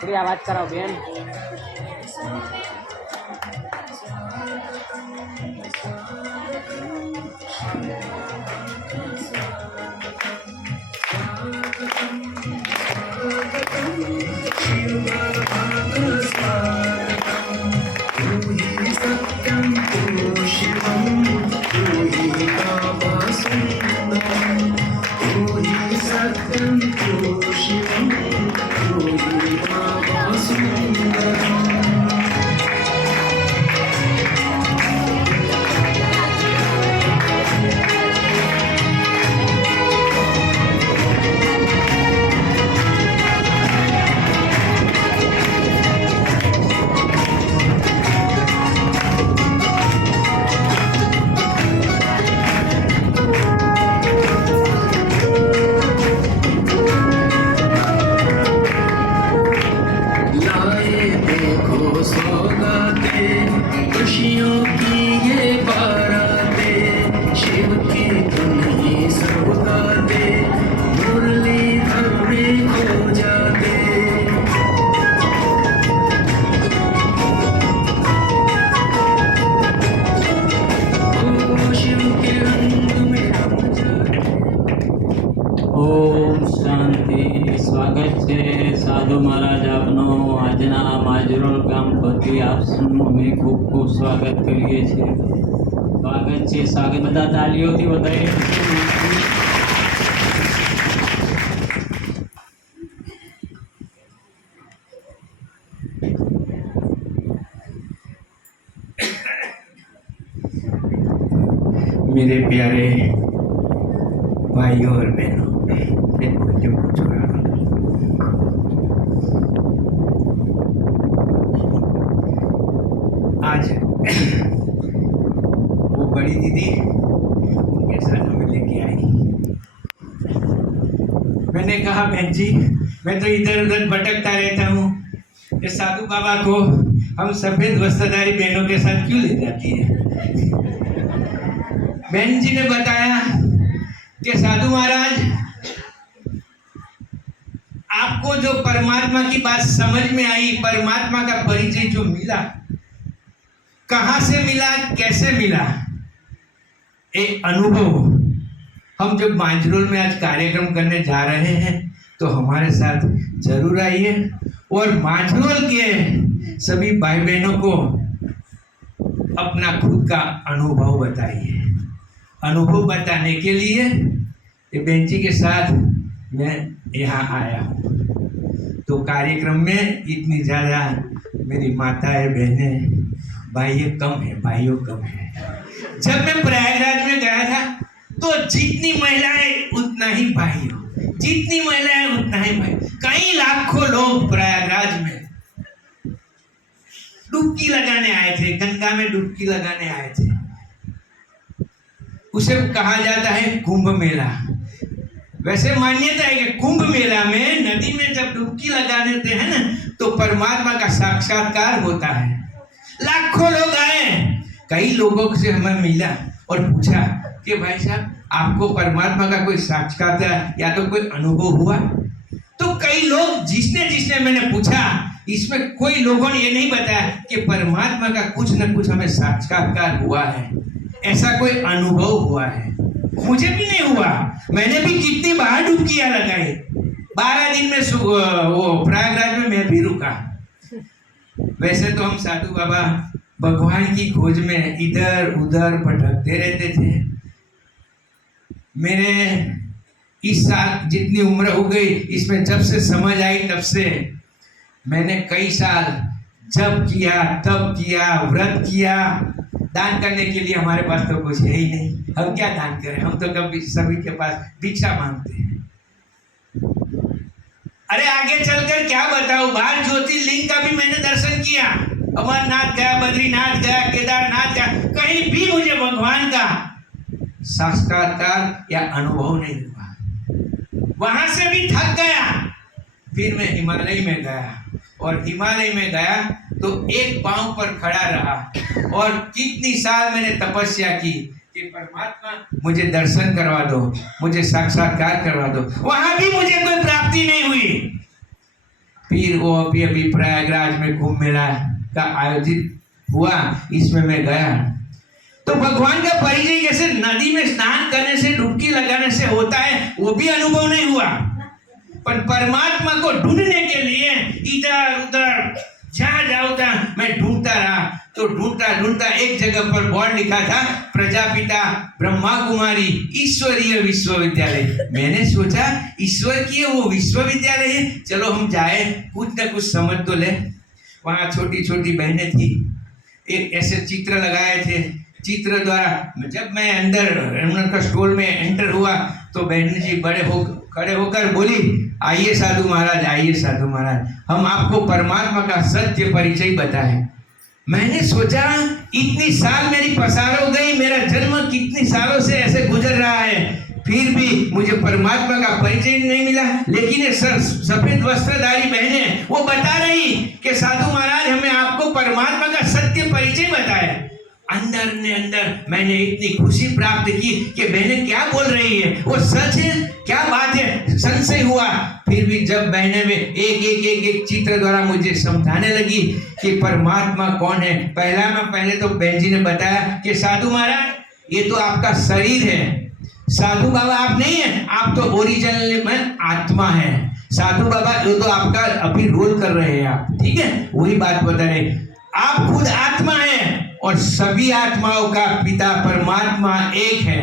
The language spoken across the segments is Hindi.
थोड़ी आवाज कराओ बेन। खुशियों की ये बारातें, शिव की धुन ही सौगातें, मुरलीधर में खो जाते। ओ शिव के रंग में हम जाते। ओम शांति। स्वागत है साधु महाराज आपनो આજના માજરોલ ગામ પરથી આપ સૌનું અમે ખૂબ ખૂબ સ્વાગત કરીએ છીએ। સ્વાગત છે, સ્વાગત બધા તાળીઓથી વધારે। मेरे प्यारे भाइयों और बहनों, जो कुछ हो रहा है, आज वो बड़ी दीदी उनके साथ हमें लेके आई। मैंने कहा बहन जी, मैं तो इधर उधर भटकता रहता हूँ, ये साधु बाबा को हम सफेद वस्त्रधारी बहनों के साथ क्यों ले जाती है। बहन जी ने बताया कि साधु महाराज, आपको जो परमात्मा की बात समझ में आई, परमात्मा का परिचय जो मिला, कहां से मिला, कैसे मिला, एक अनुभव हम जब मांजरोल में आज कार्यक्रम करने जा रहे हैं तो हमारे साथ जरूर आइए और मांजरोल के सभी भाई बहनों को अपना खुद का अनुभव बताइए। अनुभव बताने के लिए ये बहन जी के साथ मैं यहाँ आया हूँ। तो कार्यक्रम में इतनी ज़्यादा मेरी माताएं, बहनें, भाइयों कम है। जब मैं प्रयागराज में गया था तो जितनी महिलाएं उतना ही भाई हो, जितनी महिलाएं उतना ही भाई। कई लाखों लोग प्रयागराज में डुबकी लगाने आए थे, गंगा में डुबकी लगाने आए थे। उसे कहा जाता है कुंभ मेला। वैसे मान्यता है कि कुंभ मेला में नदी में जब डुबकी लगा देते हैं ना तो परमात्मा का साक्षात्कार होता है। लाखों लोग आए, कई लोगों से हमें मिला और पूछा कि भाई साहब, आपको परमात्मा का कोई साक्षात्कार या तो कोई अनुभव हुआ? तो कई लोग जिसने मैंने पूछा, इसमें कोई लोगों ने ये नहीं बताया कि परमात्मा का कुछ न कुछ हमें साक्षात्कार हुआ है, ऐसा कोई अनुभव हुआ है। मुझे भी नहीं हुआ, मैंने भी कितनी बार डुबकियां लगाई। 12 दिन में वो प्रयागराज में मैं भी रुका। वैसे तो हम साधु बाबा भगवान की खोज में इधर उधर भटकते रहते थे। मेरे इस साल जितनी उम्र हो गई, इसमें जब से समझ आई तब से मैंने कई साल जप किया, तप किया, व्रत किया। दान करने के लिए हमारे पास तो कुछ है ही नहीं, हम क्या दान करें, हम तो कभी सभी के पास भिक्षा मांगते हैं। अरे आगे चलकर क्या बताऊं, 12 ज्योतिर्लिंग का भी मैंने दर्शन किया, अमरनाथ गया, बद्रीनाथ गया, केदारनाथ गया, कहीं भी मुझे भगवान का साक्षात्कार या अनुभव नहीं हुआ। वहां से भी थक गया, फिर मैं हिमालय में गया और हिमालय में गया तो एक पांव पर खड़ा रहा और कितनी साल मैंने तपस्या की कि परमात्मा मुझे दर्शन करवा दो, मुझे साक्षात्कार करवा दो। वहां भी मुझे कोई फिर वो अभी प्रयागराज में कुंभ मेला का आयोजित हुआ, इसमें मैं गया। तो भगवान का परिचय जैसे नदी में स्नान करने से, डुबकी लगाने से होता है, वो भी अनुभव नहीं हुआ। पर परमात्मा को ढूंढने के लिए इधर उधर जहां जाओ था मैं ढूंढता रहा। तो ढूंढता ढूंढता एक जगह पर बोर्ड लिखा था प्रजापिता ब्रह्मा कुमारी ईश्वरीय विश्वविद्यालय। मैंने सोचा ईश्वर की वो विश्वविद्यालय है, चलो हम जाए, कुछ ना कुछ समझ तो ले। वहाँ छोटी छोटी बहनें थी, एक ऐसे चित्र लगाए थे, चित्र द्वारा जब मैं अंदर उनका स्टॉल में एंटर हुआ तो बहन जी खड़े होकर बोली, आइए साधु महाराज, आइए साधु महाराज, हम आपको परमात्मा का सत्य परिचय बताएं। मैंने सोचा इतनी साल मेरी पसार हो गई, मेरा जन्म कितनी सालों से ऐसे गुजर रहा है, फिर भी मुझे परमात्मा का परिचय नहीं मिला। लेकिन ये सफेद वस्त्रधारी बहनें वो बता रही कि साधु महाराज हमें आपको परमात्मा का सत्य परिचय बताया। अंदर ने अंदर मैंने इतनी खुशी प्राप्त की कि बहनें क्या बोल रही है, वो सच है, क्या बात है, संशय हुआ। फिर भी जब बहनें में एक चित्र द्वारा मुझे समझाने लगी कि परमात्मा कौन है, पहले तो बहन जी ने बताया कि साधु महाराज ये तो आपका शरीर है, साधु बाबा आप नहीं है, आप तो ओरिजिनल में आत्मा है। साधु बाबा जो तो आपका अभी रोल कर रहे हैं आप, ठीक है, वही बात बता रहे, आप खुद आत्मा है और सभी आत्माओं का पिता परमात्मा एक है।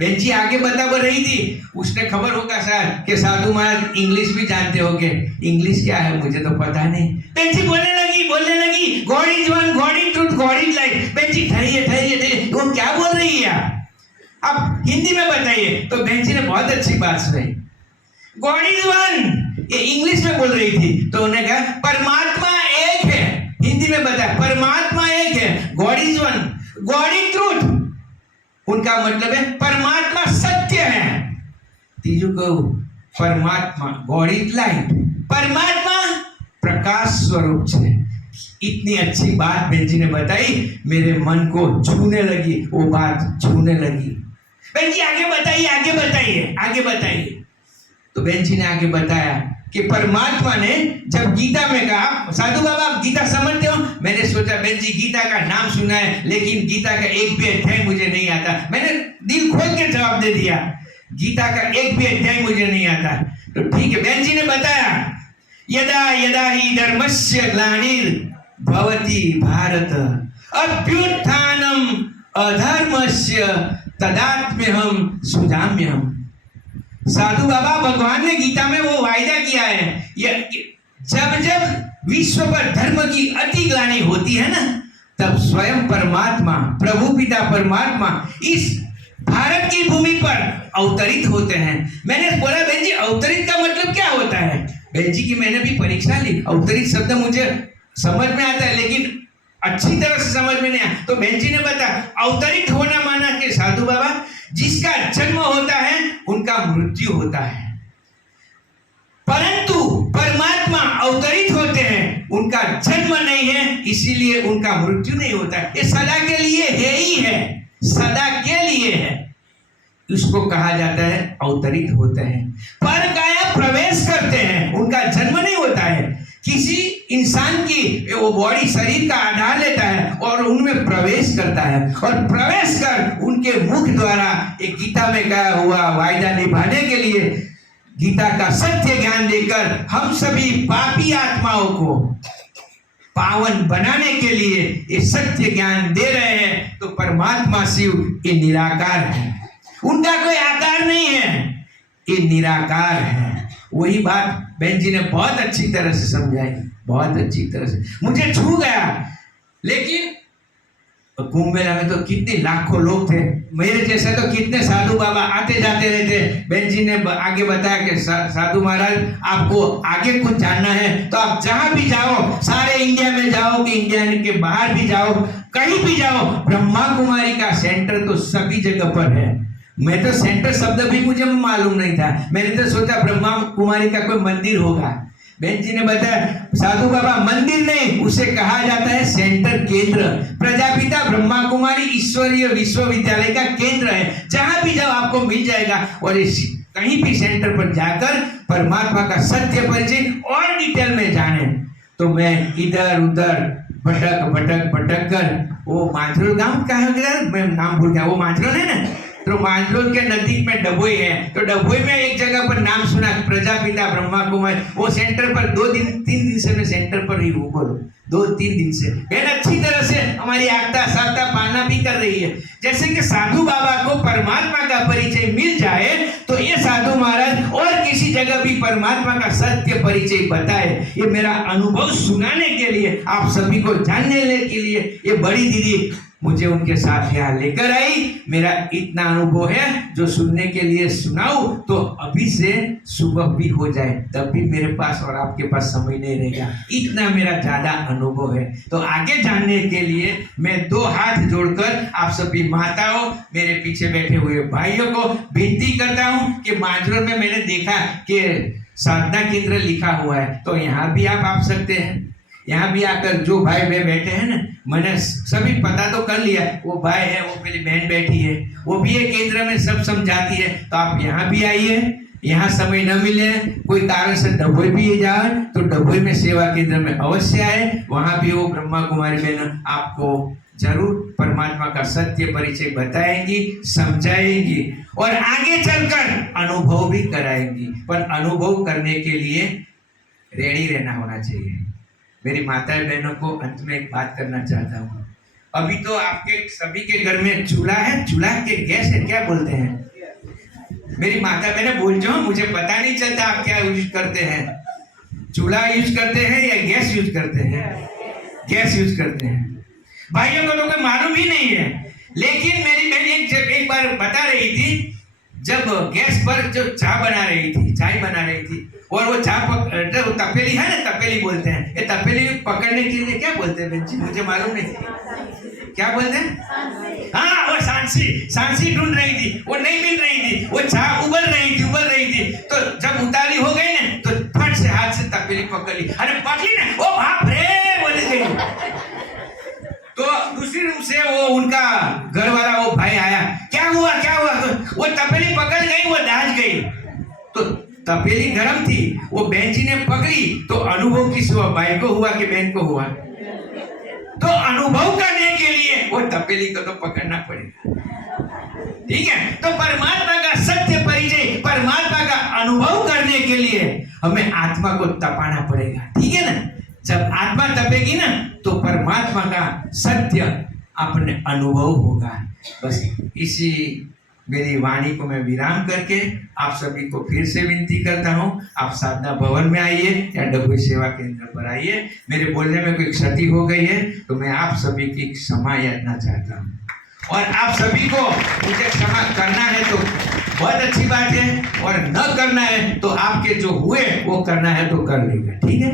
बहन जी आगे बता रही थी, उसने खबर होगा सर कि साधु महाराज इंग्लिश भी जानते होंगे। इंग्लिश क्या है मुझे तो पता नहीं। बहन जी बोलने लगी God is one, God is truth, God is life. बहन जी ठहरिए, वो क्या बोल रही है आप हिंदी में बताइए। तो बहन जी ने बहुत अच्छी बात सुनाई, गॉड इज वन, ये इंग्लिश में बोल रही थी। तो उन्होंने कहा परमात्मा एक है, हिंदी में बताया परमात्मा एक है, God is one, God is truth, उनका मतलब है परमात्मा सत्य है। तीजू को परमात्मा गॉड इज लाइट, परमात्मा प्रकाश स्वरूप है। इतनी अच्छी बात बहन जी ने बताई, मेरे मन को छूने लगी, वो बात छूने लगी। बहन जी आगे बताइए। तो बहन जी ने आगे बताया कि परमात्मा ने जब गीता में कहा, साधु बाबा आप गीता समझते हो? मैंने सोचा बहन जी गीता का नाम सुना है लेकिन गीता का एक भी अध्याय मुझे नहीं आता। मैंने दिल खोल के जवाब दे दिया, गीता का एक भी अध्याय मुझे नहीं आता। तो ठीक है, बहन जी ने बताया यदा यदा ही धर्मस्य ग्लानिर्भवति भारत अभ्युत्थानम अधर्मस्य तदात्म्यहम सुधाम्यहम। साधु बाबा भगवान ने गीता में वो वायदा किया है, जब विश्व पर धर्म की अति ग्लानि होती है ना, तब स्वयं परमात्मा प्रभु पिता परमात्मा इस भारत की भूमि पर अवतरित होते हैं। मैंने बोला बहन जी अवतरित का मतलब क्या होता है? बहन जी की मैंने भी परीक्षा ली, अवतरित शब्द मुझे समझ में आता है लेकिन अच्छी तरह से समझ में नहीं आया। तो बहन जी ने बताया अवतरित होना माना कि साधु बाबा जिसका जन्म होता है उनका मृत्यु होता है, परंतु परमात्मा अवतरित होते हैं, उनका जन्म नहीं है इसीलिए उनका मृत्यु नहीं होता है। ये सदा के लिए है ही है, सदा के लिए है, उसको कहा जाता है अवतरित होते हैं। पर काया प्रवेश करते हैं, उनका जन्म नहीं होता है। किसी इंसान की वो बॉडी शरीर का आधार लेता है और उनमें प्रवेश करता है और प्रवेश कर उनके मुख द्वारा एक गीता में कहा हुआ वायदा निभाने के लिए, गीता का सत्य ज्ञान देकर हम सभी पापी आत्माओं को पावन बनाने के लिए ये सत्य ज्ञान दे रहे हैं। तो परमात्मा शिव ये निराकार है, उनका कोई आकार नहीं है, ये निराकार है। वही बात बहन जी ने बहुत अच्छी तरह से समझाई, बहुत अच्छी तरह से मुझे छू गया। लेकिन कुंभ मेला में तो कितने लाखों लोग थे, मेरे जैसे तो कितने साधु बाबा आते जाते रहते। बहन जी ने आगे बताया कि साधु महाराज आपको आगे कुछ जानना है तो आप जहां भी जाओ, सारे इंडिया में जाओ कि इंडिया के बाहर भी जाओ, कहीं भी जाओ, ब्रह्मा कुमारी का सेंटर तो सभी जगह पर है। मैं तो सेंटर शब्द भी मुझे मालूम नहीं था, मैंने तो सोचा ब्रह्मा कुमारी का कोई मंदिर होगा। बहन जी ने बताया साधु बाबा मंदिर नहीं, उसे कहा जाता है सेंटर, केंद्र। प्रजापिता ब्रह्मा कुमारी ईश्वरीय विश्वविद्यालय का केंद्र है, जहां भी जाओ आपको मिल जाएगा। और इस कहीं भी सेंटर पर जाकर परमात्मा का सत्य परिचय और डिटेल में जाने, तो मैं इधर उधर भटक कर वो मांझरोल गांव का है, मैं नाम भूल गया, वो मांझरोल है ना, तो मांझरोल के नजदीक में डभोई है, तो डभोई में एक जगह पर नाम सुना, प्रजापिता ब्रह्मा कुमार, वो सेंटर पर 3 दिन से मैं सेंटर पर ही हूँ, बोलो 2-3 दिन से। बहन अच्छी तरह से हमारी आगता सागता पालना भी कर रही है। जैसे कि साधु बाबा को परमात्मा का परिचय मिल जाए तो ये साधु महाराज और किसी जगह भी परमात्मा का सत्य परिचय बताए, ये मेरा अनुभव सुनाने के लिए, आप सभी को जानने के लिए ये बड़ी दीदी मुझे उनके साथ यहाँ लेकर आई। मेरा इतना अनुभव है जो सुनने के लिए सुनाऊं तो अभी से सुबह भी हो जाए तब भी मेरे पास और आपके पास समय नहीं रहेगा, इतना मेरा ज्यादा अनुभव है। तो आगे जानने के लिए मैं 2 हाथ जोड़कर आप सभी माताओं, मेरे पीछे बैठे हुए भाइयों को विनती करता हूँ कि मांझरोल में मैंने देखा कि साधना केंद्र लिखा हुआ है, तो यहाँ भी आप आ सकते हैं। यहाँ भी आकर जो भाई बहन बैठे हैं ना, मैंने सभी पता तो कर लिया, वो भाई है, वो मेरी बहन बैठी है, वो भी ये केंद्र में सब समझाती है, तो आप यहाँ भी आइए। यहाँ समय न मिले, कोई कारण से डभोई भी जाए तो डभोई में सेवा केंद्र में अवश्य आए, वहां भी वो ब्रह्मा कुमारी बहन आपको जरूर परमात्मा का सत्य परिचय बताएंगी, समझाएंगी और आगे चलकर अनुभव भी कराएंगी। पर अनुभव करने के लिए रेडी रहना होना चाहिए। मेरी माताएं बहनों को अंत में एक बात करना चाहता हूँ। अभी तो आपके सभी के घर में चूल्हा है, चूल्हा के गैस है, क्या बोलते हैं? मेरी माता बहने बोल जाओ, मुझे पता नहीं चलता आप क्या यूज करते हैं, चूल्हा यूज करते हैं या गैस यूज करते हैं? गैस यूज करते हैं। भाइयों को तो कोई मालूम ही नहीं है, लेकिन मेरी बहन एक बार बता रही थी, जब गैस पर जो चाय बना रही थी और वो चाय तपेली है ना, तपेली बोलते हैं, ये तपेली पकड़ने के लिए क्या बोलते हैं बहन जी, मुझे मालूम नहीं, क्या बोलते हैं? हाँ, वो सांसी ढूंढ रही थी, वो नहीं मिल रही थी, वो चाय उबल रही थी, तो जब उतारी हो गई ना तो फट से हाथ से तपेली पकड़ ली, अरे पकड़ी ना, ओ बाप रे बोले गई। तो दूसरी रूम से वो उनका घर वाला वो भाई आया, क्या हुआ? वो तपेली पकड़ गई, वो दाज गई। तो तपेली गर्म थी, वो बहन जी ने पकड़ी, तो अनुभव किस हुआ, भाई को हुआ कि बहन को हुआ? तो अनुभव करने के लिए वो तपेली को तो पकड़ना पड़ेगा, ठीक है? तो परमात्मा का सत्य परिचय, परमात्मा का अनुभव करने के लिए हमें आत्मा को तपाना पड़ेगा, ठीक है ना? जब आत्मा तपेगी ना तो परमात्मा का सत्य अपने अनुभव होगा। बस इसी मेरी वाणी को मैं विराम करके आप सभी को फिर से विनती करता हूँ, आप साधना भवन में आइए या डभोई सेवा केंद्र पर आइए। मेरे बोलने में कोई क्षति हो गई है तो मैं आप सभी की क्षमा याचना चाहता हूँ, और आप सभी को मुझे क्षमा करना है तो बहुत अच्छी बात है, और न करना है तो आपके जो हुए वो करना है तो कर लेगा, ठीक है?